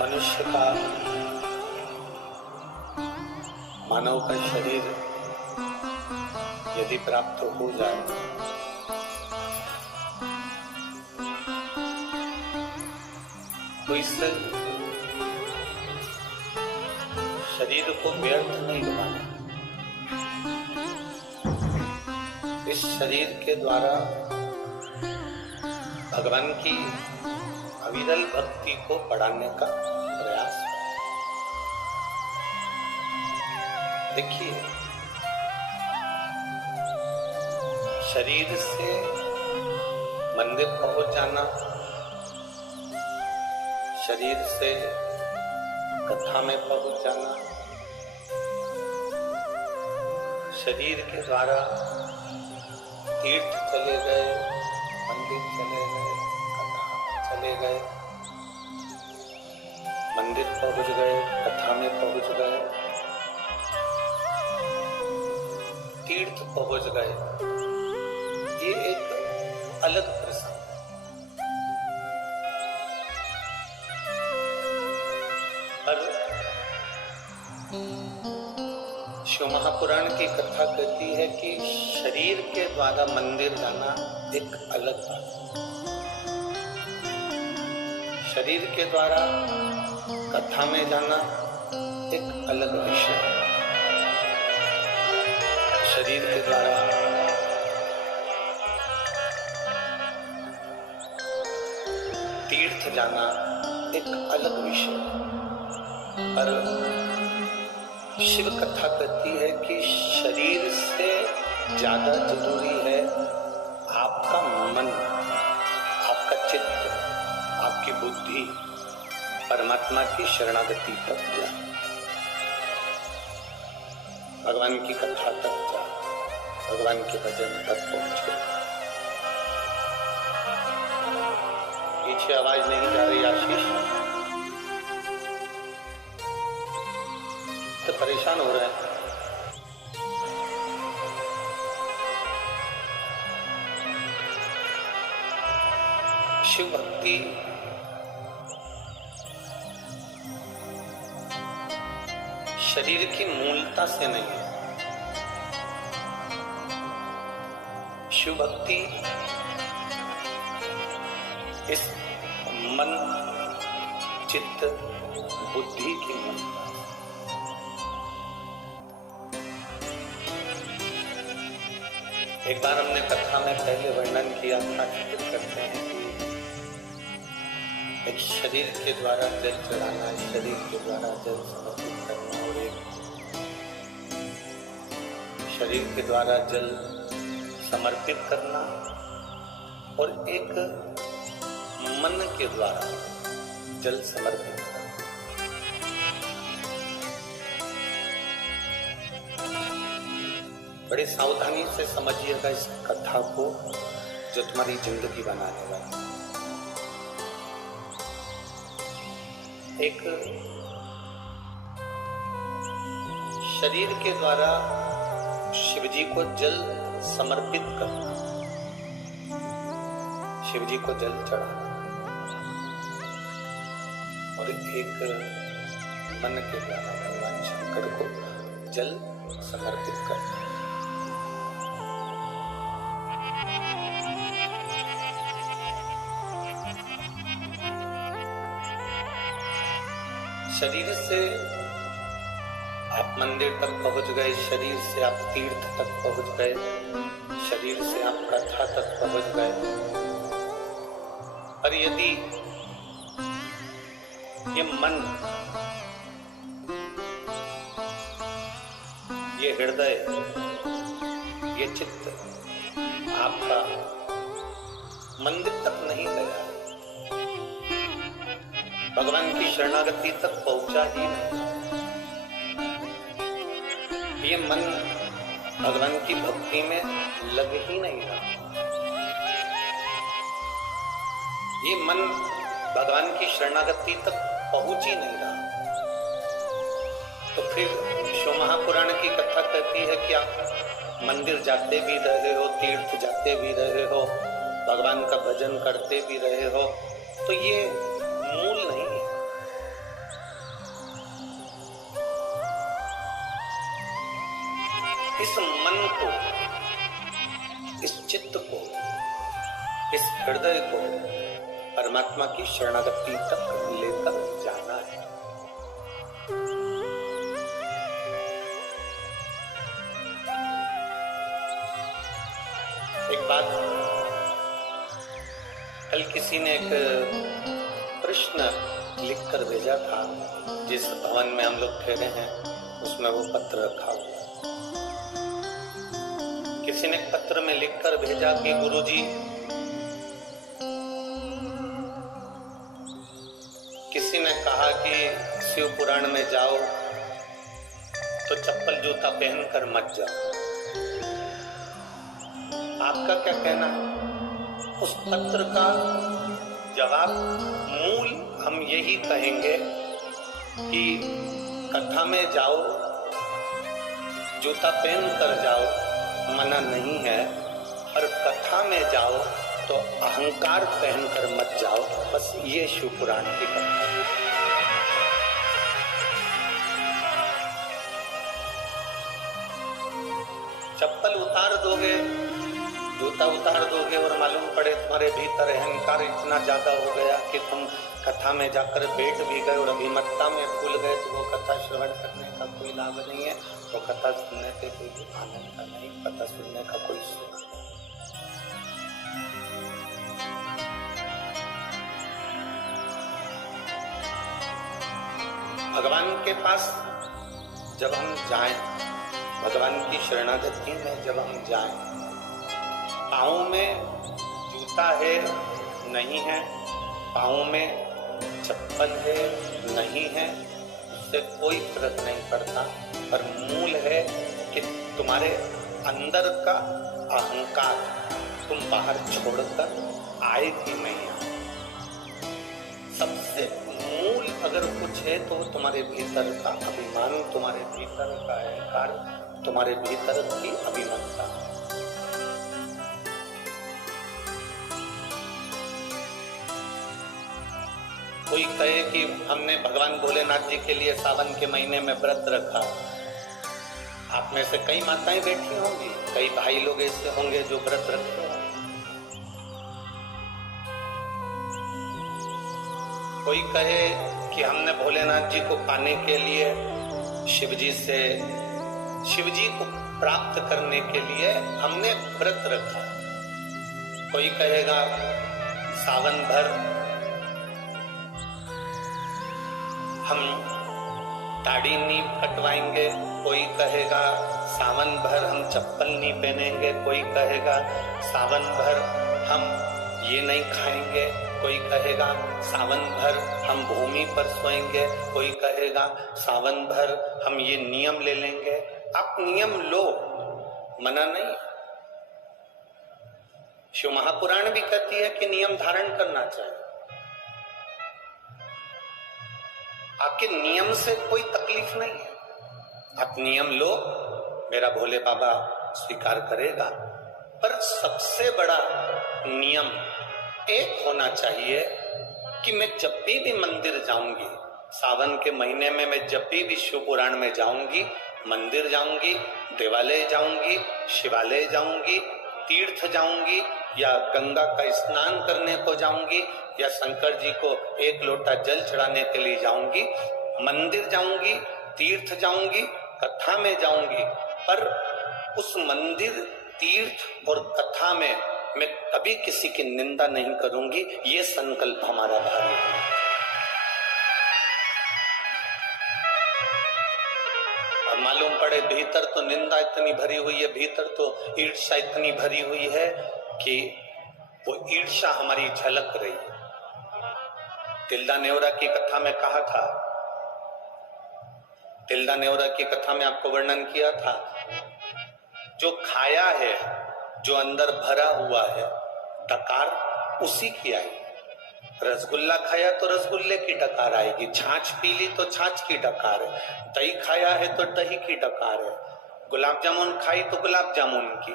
मनुष्य का मानव का शरीर यदि प्राप्त हो जाए तो इस शरीर को व्यर्थ नहीं गवाना। इस शरीर के द्वारा भगवान की अविरल भक्ति को बढ़ाने का प्रयास है। देखिए, शरीर से मंदिर पहुंच जाना, शरीर से कथा में पहुंच जाना, शरीर के द्वारा तीर्थ चले गए, मंदिर चले गए, कथा चले गए, मंदिर पहुंच गए, कथा में पहुंच गए, तीर्थ पहुंच गए, ये एक अलग प्रसंग है। पर शिव महापुराण की कथा कहती है कि शरीर के द्वारा मंदिर जाना एक अलग बात है। शरीर के द्वारा कथा में जाना एक अलग विषय है। शरीर के द्वारा तीर्थ जाना एक अलग विषय है। पर शिव कथा कहती है कि शरीर से ज्यादा जरूरी है आपका मन, आपका चित्त, आपकी बुद्धि परमात्मा की शरणागति तक जा, भगवान की कथा तक जा, भगवान के भजन तक पहुंचे। पीछे आवाज नहीं जा रही आशीष? तो परेशान हो रहे हैं। शिव भक्ति शरीर की मूलता से नहीं है। शिव भक्ति इस मन, चित्त, बुद्धि की मूलता। एक बार हमने कथा में पहले वर्णन किया था कि करते हैं कि एक शरीर के द्वारा जल चढ़ाना, शरीर के द्वारा जल समर्पित करना, और एक शरीर के द्वारा जल समर्पित करना, और एक मन के द्वारा जल समर्पित करना। बड़े सावधानी से समझिएगा इस कथा को, जो तुम्हारी जिंदगी बनाने वाला। एक शरीर के द्वारा शिवजी को जल समर्पित करना, शिवजी को जल चढ़ाना, और एक मन के द्वारा भगवान शंकर को जल समर्पित करना। शरीर से आप मंदिर तक पहुंच गए, शरीर से आप तीर्थ तक पहुंच गए, शरीर से आप कथा तक पहुंच गए, पर यदि ये मन, ये हृदय, ये चित्त आपका मंदिर तक नहीं गया, भगवान की शरणागति तक पहुंचा ही नहीं, ये मन भगवान की भक्ति में लग ही नहीं रहा, ये मन भगवान की शरणागति तक पहुंच ही नहीं रहा, तो फिर शिव महापुराण की कथा कहती है कि आप मंदिर जाते भी रहे हो, तीर्थ जाते भी रहे हो, भगवान का भजन करते भी रहे हो, तो ये मूल नहीं है। हृदय को परमात्मा की शरणागति तक लेकर जाना है। एक बात, कल किसी ने एक प्रश्न लिखकर भेजा था, जिस भवन में हम लोग ठहरे हैं उसमें वो पत्र रखा हुआ। किसी ने पत्र में लिखकर भेजा कि गुरुजी, किसी ने कहा कि शिव पुराण में जाओ तो चप्पल जूता पहनकर मत जाओ। आपका क्या कहना है? उस पत्र का जवाब मूल हम यही कहेंगे कि कथा में जाओ, जूता पहन कर जाओ, मना नहीं है, पर कथा में जाओ तो अहंकार पहनकर मत जाओ। बस ये शिव पुराण की कथा है। चप्पल उतार दोगे, जूता उतार दोगे और मालूम पड़े तुम्हारे भीतर अहंकार इतना ज्यादा हो गया कि तुम कथा में जाकर बैठ भी गए और अभिमत्ता में भूल गए, तो वो कथा श्रवण करने का कोई लाभ नहीं है। वो कथा सुनने से कोई आनंद का नहीं, कथा सुनने का कोई सुख नहीं। भगवान के पास जब हम जाएं, भगवान की शरणागति में जब हम जाएं, पाँव में जूता है नहीं है, पाँव में चप्पल है नहीं है, उससे कोई फर्क नहीं पड़ता, पर मूल है कि तुम्हारे अंदर का अहंकार तुम बाहर छोड़कर आए कि नहीं आए। सबसे मूल अगर कुछ है तो तुम्हारे भीतर का अभिमान, तुम्हारे भीतर का अहंकार, तुम्हारे भीतर की अभिमत्ता। कोई कहे कि हमने भगवान भोलेनाथ जी के लिए सावन के महीने में व्रत रखा। आप में से कई माताएं बैठी होंगी, कई भाई लोग ऐसे होंगे जो व्रत रखते हैं। कोई कहे कि हमने भोलेनाथ जी को पाने के लिए शिव जी को प्राप्त करने के लिए हमने व्रत रखा। कोई कहेगा सावन भर हम दाढ़ी नहीं कटवाएंगे, कोई कहेगा सावन भर हम चप्पल नहीं पहनेंगे, कोई कहेगा सावन भर हम ये नहीं खाएंगे, कोई कहेगा सावन भर हम भूमि पर सोएंगे, कोई कहेगा सावन भर हम ये नियम ले लेंगे। आप नियम लो, मना नहीं। शिव महापुराण भी कहती है कि नियम धारण करना चाहिए। आपके नियम से कोई तकलीफ नहीं है, आप नियम लो, मेरा भोले बाबा स्वीकार करेगा। पर सबसे बड़ा नियम एक होना चाहिए कि मैं जब भी मंदिर जाऊंगी, सावन के महीने में मैं जब भी शिव पुराण में जाऊंगी, मंदिर जाऊंगी, देवालय जाऊंगी, शिवालय जाऊंगी, तीर्थ जाऊंगी, या गंगा का स्नान करने को जाऊंगी, या शंकर जी को एक लोटा जल चढ़ाने के लिए जाऊंगी, मंदिर जाऊंगी, तीर्थ जाऊंगी, कथा में जाऊंगी, पर उस मंदिर, तीर्थ और कथा में मैं कभी किसी की निंदा नहीं करूंगी। ये संकल्प हमारा भारी है। और मालूम पड़े भीतर तो निंदा इतनी भरी हुई है, भीतर तो ईर्ष्या इतनी भरी हुई है कि वो ईर्ष्या हमारी झलक रही है। तिल्दा नेवरा की कथा में कहा था, तिल्दा नेवरा की कथा में आपको वर्णन किया था, जो खाया है, जो अंदर भरा हुआ है, डकार उसी की आई। रसगुल्ला खाया तो रसगुल्ले की डकार आएगी, छाछ पी ली तो छाछ की डकार है, दही खाया है तो दही की डकार है, गुलाब जामुन खाई तो गुलाब जामुन की,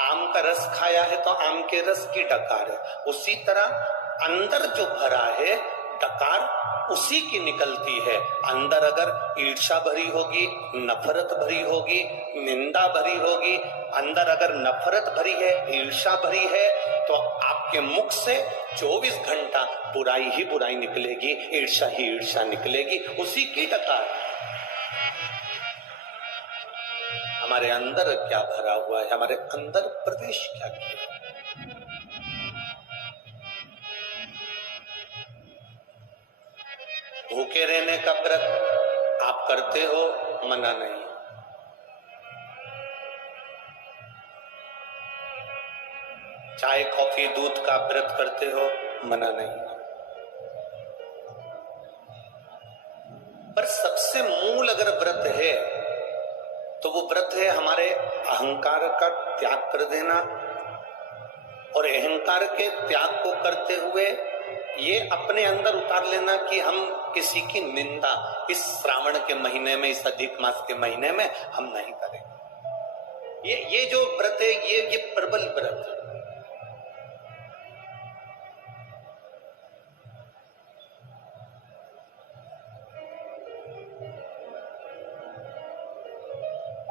आम का रस खाया है तो आम के रस की डकार है। उसी तरह अंदर जो भरा है डकार उसी की निकलती है। अंदर अगर ईर्ष्या भरी होगी, नफरत भरी होगी, निंदा भरी होगी, अंदर अगर नफरत भरी है, ईर्ष्या भरी है, तो आपके मुख से 24 घंटा बुराई ही बुराई निकलेगी, ईर्ष्या ही ईर्ष्या निकलेगी, उसी की डकार। हमारे अंदर क्या भरा हुआ है, हमारे अंदर प्रवेश क्या किया। भूखे रहने का व्रत आप करते हो, मना नहीं। चाय कॉफी दूध का व्रत करते हो, मना नहीं। पर सबसे मूल अगर व्रत है तो वो व्रत है हमारे अहंकार का त्याग कर देना, और अहंकार के त्याग को करते हुए ये अपने अंदर उतार लेना कि हम किसी की निंदा इस श्रावण के महीने में, इस अधिक मास के महीने में हम नहीं करेंगे। ये जो व्रत है ये प्रबल व्रत है।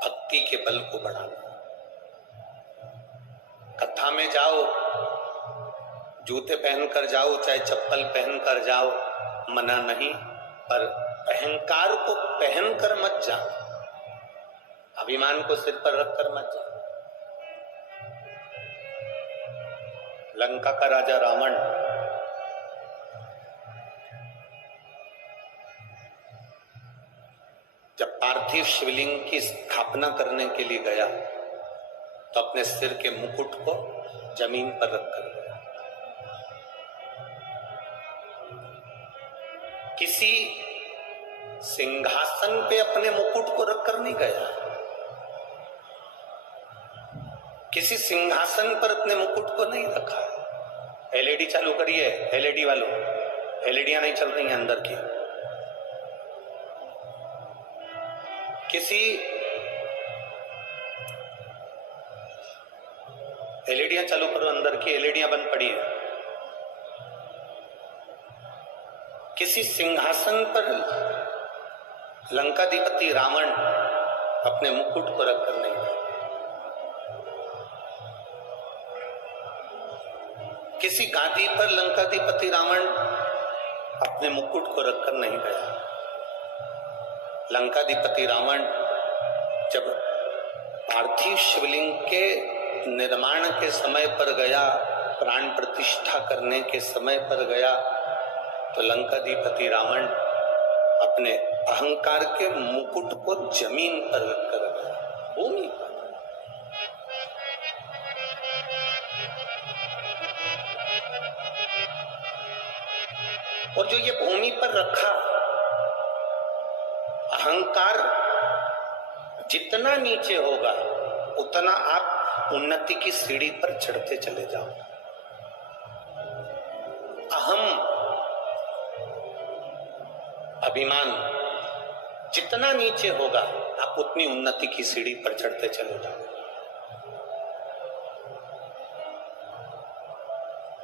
भक्ति के बल को बढ़ाना। कथा में जाओ, जूते पहनकर जाओ, चाहे चप्पल पहनकर जाओ, मना नहीं, पर अहंकार को पहनकर मत जाओ, अभिमान को सिर पर रखकर मत जाओ। लंका का राजा रावण जब पार्थिव शिवलिंग की स्थापना करने के लिए गया तो अपने सिर के मुकुट को जमीन पर रखकर गया। किसी सिंहासन पे अपने मुकुट को रखकर नहीं गया, किसी सिंहासन पर अपने मुकुट को नहीं रखा। एलईडी चालू करिए, एलईडी वालों, एलईडियां नहीं चल रही हैं अंदर की। किसी एलईडियां चालू करो, अंदर की एलईडियां बंद पड़ी है। किसी सिंहासन पर लंकाधिपति रावण अपने मुकुट को रखकर नहीं गया, किसी गादी पर लंकाधिपति रावण अपने मुकुट को रखकर नहीं गया। लंकाधिपति रावण जब पार्थिव शिवलिंग के निर्माण के समय पर गया, प्राण प्रतिष्ठा करने के समय पर गया, तो लंकाधिपति रावण अपने अहंकार के मुकुट को जमीन पर रखकर गया, भूमि पर। और जो ये भूमि पर रखा, अहंकार जितना नीचे होगा उतना आप उन्नति की सीढ़ी पर चढ़ते चले जाओ। अहम, अभिमान जितना नीचे होगा आप उतनी उन्नति की सीढ़ी पर चढ़ते चले जाओ।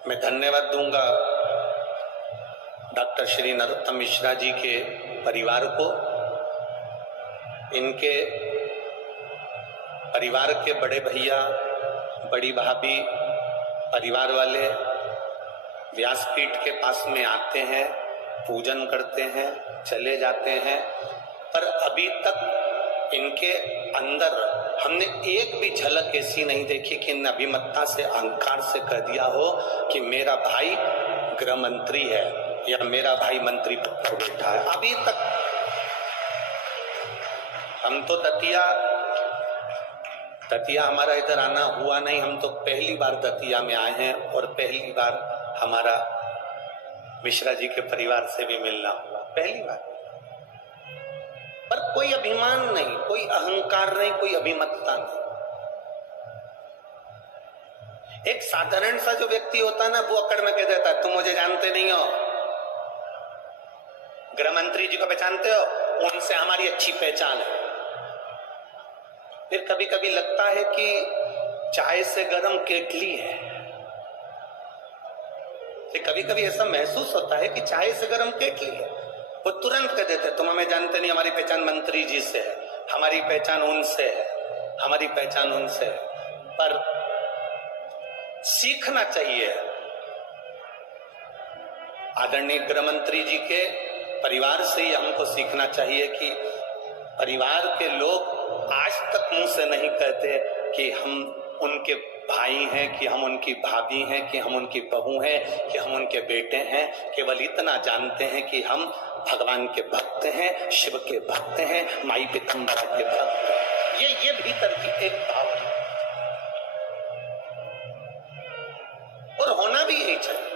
मैं धन्यवाद दूंगा डॉक्टर श्री नरोत्तम मिश्रा जी के परिवार को, इनके परिवार के बड़े भैया, बड़ी भाभी, परिवार वाले व्यासपीठ के पास में आते हैं, पूजन करते हैं, चले जाते हैं, पर अभी तक इनके अंदर हमने एक भी झलक ऐसी नहीं देखी कि इन अभिमत्ता से, अहंकार से कह दिया हो कि मेरा भाई गृह मंत्री है या मेरा भाई मंत्री पद पर बैठा है। अभी तक हम तो दतिया हमारा इधर आना हुआ नहीं, हम तो पहली बार दतिया में आए हैं और पहली बार हमारा मिश्रा जी के परिवार से भी मिलना हुआ, पहली बार। पर कोई अभिमान नहीं, कोई अहंकार नहीं, कोई अभिमत्ता नहीं। एक साधारण सा जो व्यक्ति होता है ना, वो अकड़ में कह देता है तुम मुझे जानते नहीं हो, गृह मंत्री जी को पहचानते हो, उनसे हमारी अच्छी पहचान है। फिर कभी कभी लगता है कि चाय से गर्म केतली है, फिर कभी कभी ऐसा महसूस होता है कि चाय से गर्म केतली है। वो तुरंत कह देते तुम हमें जानते नहीं, हमारी पहचान मंत्री जी से है, हमारी पहचान उनसे है, हमारी पहचान उनसे है। पर सीखना चाहिए। आदरणीय गृह मंत्री जी के परिवार से ही हमको सीखना चाहिए कि परिवार के लोग आज तक मुंह से नहीं कहते कि हम उनके भाई हैं, कि हम उनकी भाभी हैं, कि हम उनकी बहू हैं, कि हम उनके बेटे हैं। केवल इतना जानते हैं कि हम भगवान के भक्त हैं, शिव के भक्त हैं, माई पीताम्बरा के भक्त हैं। ये भीतर की एक भावना, और होना भी यही चाहिए।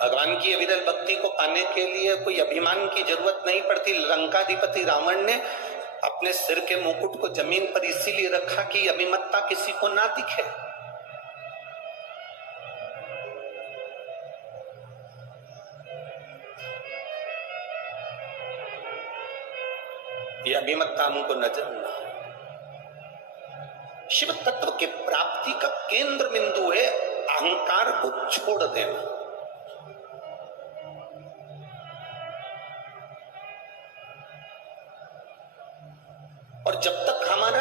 भगवान की अविरल भक्ति को पाने के लिए कोई अभिमान की जरूरत नहीं पड़ती। लंकाधिपति रावण ने अपने सिर के मुकुट को जमीन पर इसीलिए रखा कि अभिमतता किसी को ना दिखे। ये अभिमतता हमको नजर ना आए। शिव तत्व की प्राप्ति का केंद्र बिंदु है अहंकार को छोड़ देना। और जब तक हमारा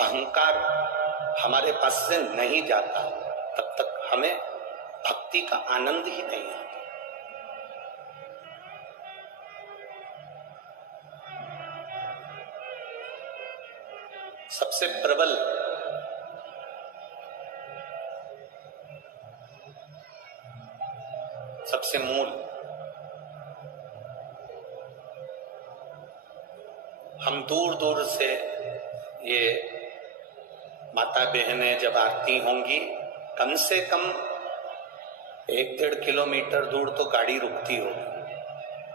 अहंकार हमारे पास से नहीं जाता, तब तक हमें भक्ति का आनंद ही नहीं आता। सबसे प्रबल सबसे मूल हम दूर दूर से ये माता बहनें जब आरती होंगी, कम से कम 1-1.5 किलोमीटर दूर तो गाड़ी रुकती होगी।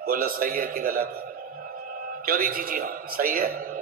बोलो सही है कि गलत है? क्यों री जी? हाँ सही है।